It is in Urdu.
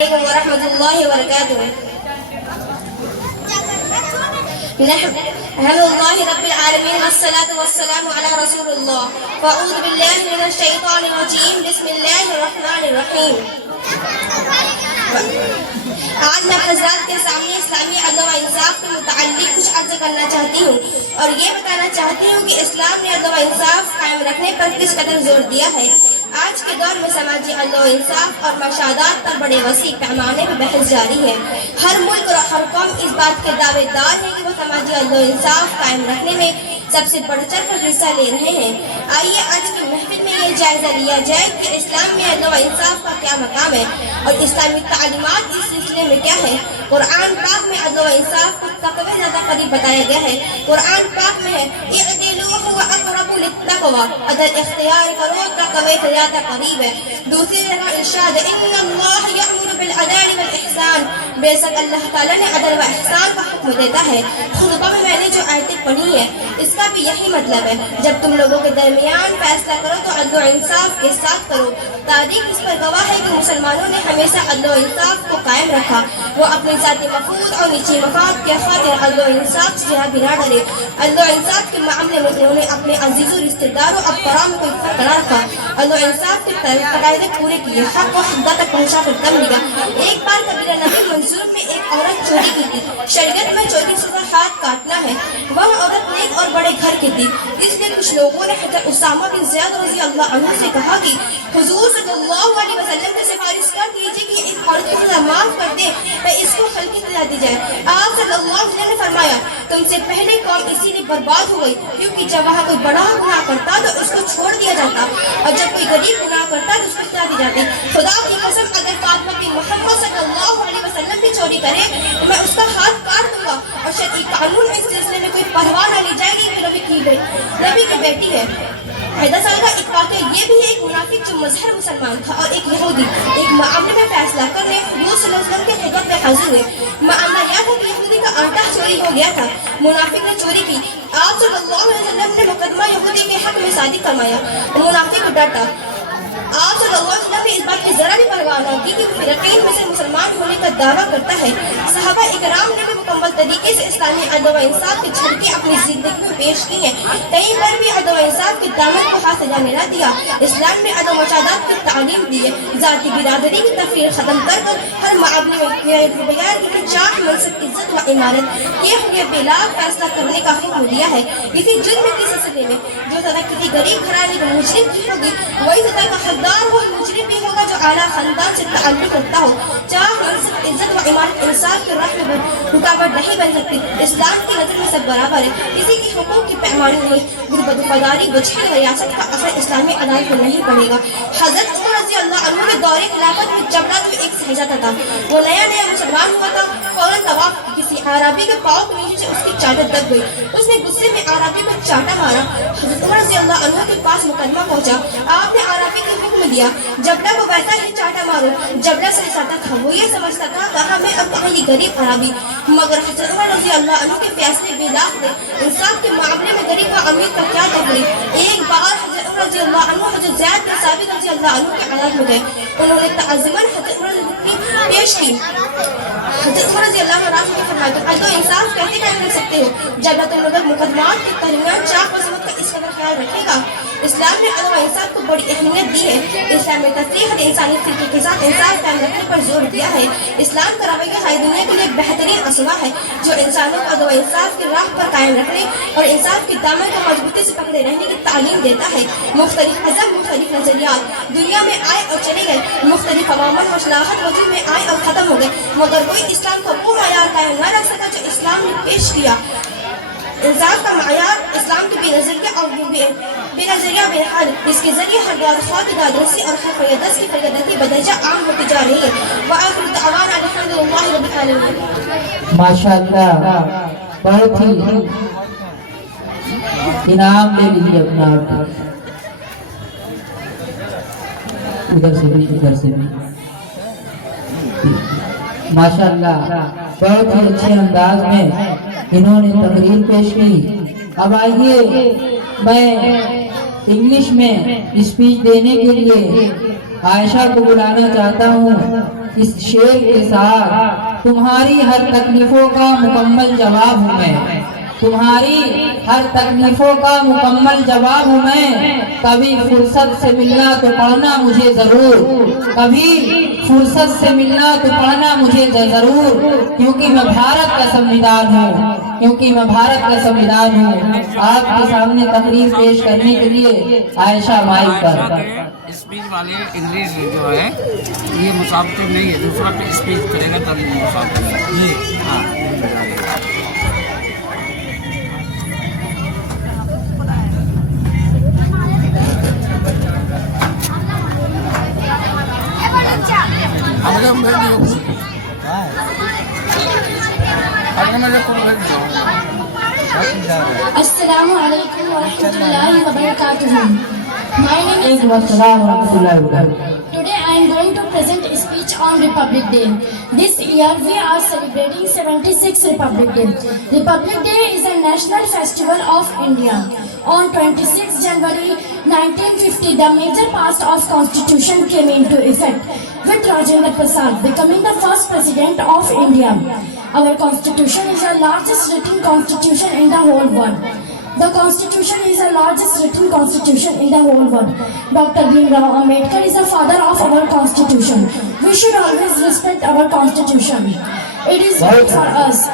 ورحمة الله وبركاته. الحمد لله رب العالمين والصلاة والسلام على رسول الله. فأعوذ بالله من الشيطان الرجيم. بسم الله الرحمن الرحیم. آج میں حضرات کے سامنے اسلامی عدل و انصاف کے متعلق کچھ عرض کرنا چاہتی ہوں اور یہ بتانا چاہتی ہوں کہ اسلام نے عدل و انصاف قائم رکھنے پر کس قدر زور دیا ہے. آج کے دور میں سماجی عدل و انصاف اور مشاہدات پر بڑے وسیع پیمانے پر بحث جاری ہے. ہر ملک اور ہر قوم اس بات کے دعوے دار ہے کہ وہ سماجی عدل و انصاف قائم رکھنے میں سب سے بڑھ چڑھ کر حصہ لے رہے ہیں. آئیے آج کی محفل میں یہ جائزہ لیا جائے کہ اسلام میں عدل و انصاف کا کیا مقام ہے اور اسلامی تعلیمات اس سلسلے میں کیا ہے. قرآن پاک میں عدل و انصاف کو تقوی زیادہ قریب بتایا گیا ہے. قرآن پاک میں ہے اعدلوا هو اقرب للتقوی، عدل اختیار کرو تقوی سے زیادہ قریب ہے. دوسری جگہ ارشاد ان اللہ یأمر بالعدل والاحسان، بے شک اللہ تعالیٰ نے عدل و احسان کا حکم دیتا ہے. خطبہ میں نے جو آیتیں پڑھی ہیں اس کا بھی یہی مطلب ہے. جب تم لوگوں کے درمیان فیصلہ کرو تو عدل و انصاف کے ساتھ کرو. تاریخ اس پر گواہ ہے کہ مسلمانوں نے ہمیشہ عدل و انصاف کو قائم رکھا. وہ اپنی ذاتی مفاد اور نجی مفاد کے خاطر عدل و انصاف سے بنا ڈرے. عدل و انصاف کے معاملے میں انہوں نے اپنے عزیز و رشتہ داروں افراد میں کوئی فرق نہ رکھا. عدل و انصاف کے تقاضے پورے کیے، حق و حقدار تک پہنچا کر دم لیا. ایک بار کبیرہ نبی منظور میں ایک عورت چوری کی تھی. شریعت میں چوری سے ہاتھ کاٹنا ہے. وہ عورت نیک اور بڑے گھر کی تھی، اس لیے کچھ لوگوں نے حضرت اسامہ بن زید رضی اللہ عنہ سے کہا کہ حضور صلی اللہ علیہ وسلم سے سفارش کر دیجیے کہ اس عورت کو سزا معاف کر دے یا اس کو ہلکی سزا دی جائے. آپ صلی اللہ علیہ وسلم نے فرمایا تم سے پہلے قوم اسی لیے برباد ہو گئی کیونکہ جب وہاں کوئی بڑا گناہ کرتا تو اس کو چھوڑ دیا جاتا اور جب کوئی غریب گناہ کرتا تو اس کو سزا دی جاتی. خدا کی قسم اگر فاطمہ بنت محمد صلی اللہ علیہ وسلم بھی چوری کرے تو میں اس کا ہاتھ کاٹ دوں گا اور شرعی قانون میں اس سلسلے میں کوئی پرواہ نہ لی جائے گی کہ نبی کی بیٹی ہے. 10 سال کا ایک واقعہ یہ بھی ہے. ایک منافق جو مظہر مسلمان تھا اور ایک یہودی ایک معاملے میں فیصلہ کرنے حضور صلی اللہ علیہ وسلم کے خدمت میں حاضر ہوئے. معاملہ یہ تھا کہ یہودی کا آٹا چوری ہو گیا تھا. منافق نے چوری کی. آپ صلی اللہ علیہ وسلم نے مقدمہ یہودی کے حق میں صادق فرمایا. منافق ڈرتا. آپ صلی اللہ علیہ وسلم نے اس بات کی ذرا بھی پرواہ نہ کی کہ وہ فرقین میں سے مسلمان ہونے کا دعویٰ کرتا ہے. صحابہ اکرام نے بھی مکمل طریقے سے اسلامی عدل و انصاف کے جھلکے اپنی زندگی میں پیش کی ہیں. کئی بار بھی عدل و انصاف کے دامن کو ہاتھ سجانے نہ دیا. اسلام نے عدل و مشاہدات کی تعلیم دی ہے. ذاتی برادری کی تفریق ختم کر ہر معاملے میں بغیر کسی چاہ منصب عزت و عمارت کے ہوئے بلا فیصلہ کرنے کا حکم دیا ہے. کسی جرم کے سلسلے میں جو سزا کسی غریب گھرانے کے مجرم کی ہوگی وہی سزا کا حقدار وہ مجرم بھی ہوگا جو اعلیٰ خاندان سے تعلق رکھتا ہو. چاہ منصب عزت و عمارت انصاف کے راہ میں رکاوٹ نہیں بن سکتی. اسلام کی نظر میں سب برابر ہے. کسی کے حقوق کی پیمانی نہیں. غربت وفاداری وجہ ریاست کا اثر اسلامی عدالت میں نہیں پڑے گا. حضرت عمر رضی اللہ عنہ کے دور خلافت میں جبلہ جو ایک شہزادہ تھا وہ نیا مسلمان ہوا تھا. فوراً طواف کسی عربی کے پاؤں کے نیچے سے اس کی چادر دب گئی. اس نے غصے میں عربی کو چاٹا مارا. حضرت عمر رضی اللہ عنہ کے پاس مقدمہ پہنچا. آپ نے عربی کو حکم دیا جبلہ کو ویسا ہی چاٹا مارو. جبلہ شہزادہ تھا وہ یہ سمجھتا تھا کہاں میں اور کہاں یہ غریب عربی. مگر حضرت عمر رضی اللہ عنہ کے فیصلے بے لاغ تھے. انصاف کے معاملے میں غریب و امیر کا کیا تفریق. ایک بار حضرت عمر رضی اللہ عنہ حضرت زید بن ثابت رضی اللہ عنہ کے عدالت میں گئے. انہوں نے تعظیماً حضرت عمر کی پیش کی. حضرت عمر رضی اللہ عنہ نے فرمایا تم عدل و انصاف کیسے قائم رکھ سکتے ہو جب تم لوگ مقدمات کے درمیان چاق و سمت کا اس قدر خیال رکھے گا. اسلام نے عدل و انصاف کو بڑی اہمیت دی ہے. اسلام میں تصریح انسانی فرقے کے ساتھ انصاف قائم رکھنے پر زور دیا ہے. اسلام کا رویہ ساری دنیا کے لیے بہترین اسوہ ہے جو انسانوں کو عدل و انصاف کی راہ پر قائم رکھنے اور انصاف کے دامن کو مضبوطی سے پکڑے رہنے کی تعلیم دیتا ہے. مختلف مذہب مختلف نظریات دنیا میں آئے اور چلے گئے. مختلف عوامل مصلاحت وجود میں آئے اور ختم ہو گئے مگر کوئی اسلام کا وہ معیار قائم نہ رکھ سکا جو اسلام نے پیش کیا. انصاف کا معیار اسلام کے بے نظریہ اور بے نظریہ بے حال اس کے ذریعے ہر دعا خواہ کی دادرسی اور ہر فریادس کی فریادتی بدرجہ عام ہوتی جا رہی ہے. وآخر دعوانا الحمدللہ رب العالمین. ماشاءاللہ بہت ہی انعام لے لیجیے اپنا. ادھر سے بھی ماشاءاللہ بہت ہی اچھے انداز میں انہوں نے تقریر پیش کی. اب آئیے میں انگلش میں اسپیچ دینے کے لیے عائشہ کو بلانا چاہتا ہوں اس شعر کے ساتھ تمہاری ہر تکلیفوں کا مکمل جواب ہوں میں، تمہاری ہر تکلیفوں کا مکمل جواب ہوں میں، کبھی فرصت سے ملنا تو پڑھنا مجھے ضرور، کبھی فرصت سے ملنا تو پڑھنا مجھے ضرور، کیونکہ میں بھارت کا سنویدھان ہوں، کیونکہ میں بھارت کا سنویدھان ہوں۔ آپ کے سامنے تقریر پیش کرنے کے لیے عائشہ مائک پر۔ اسپیچ والے انگلش جو ہے یہ مسابقہ نہیں ہے، دوسرا پہ اسپیچ کرے گا تب یہ مسابقہ جی ہاں۔ السلام علیکم ورحمۃ اللہ وبرکاتہ. My name is السلام ورحمۃ اللہ وبرکاتہ۔ Today I am going to present a speech on Republic Day. This year we are celebrating 76th Republic Day. Republic Day is a national festival of India. On 26 January 1950, the major parts of Constitution came into effect, with Rajendra Prasad becoming the first president of India. Our Constitution is the largest written constitution in the whole world. The Constitution is the largest written constitution in the whole world. Dr. Bhimrao Ambedkar is the father of our Constitution. We should always respect our Constitution. It is good for us.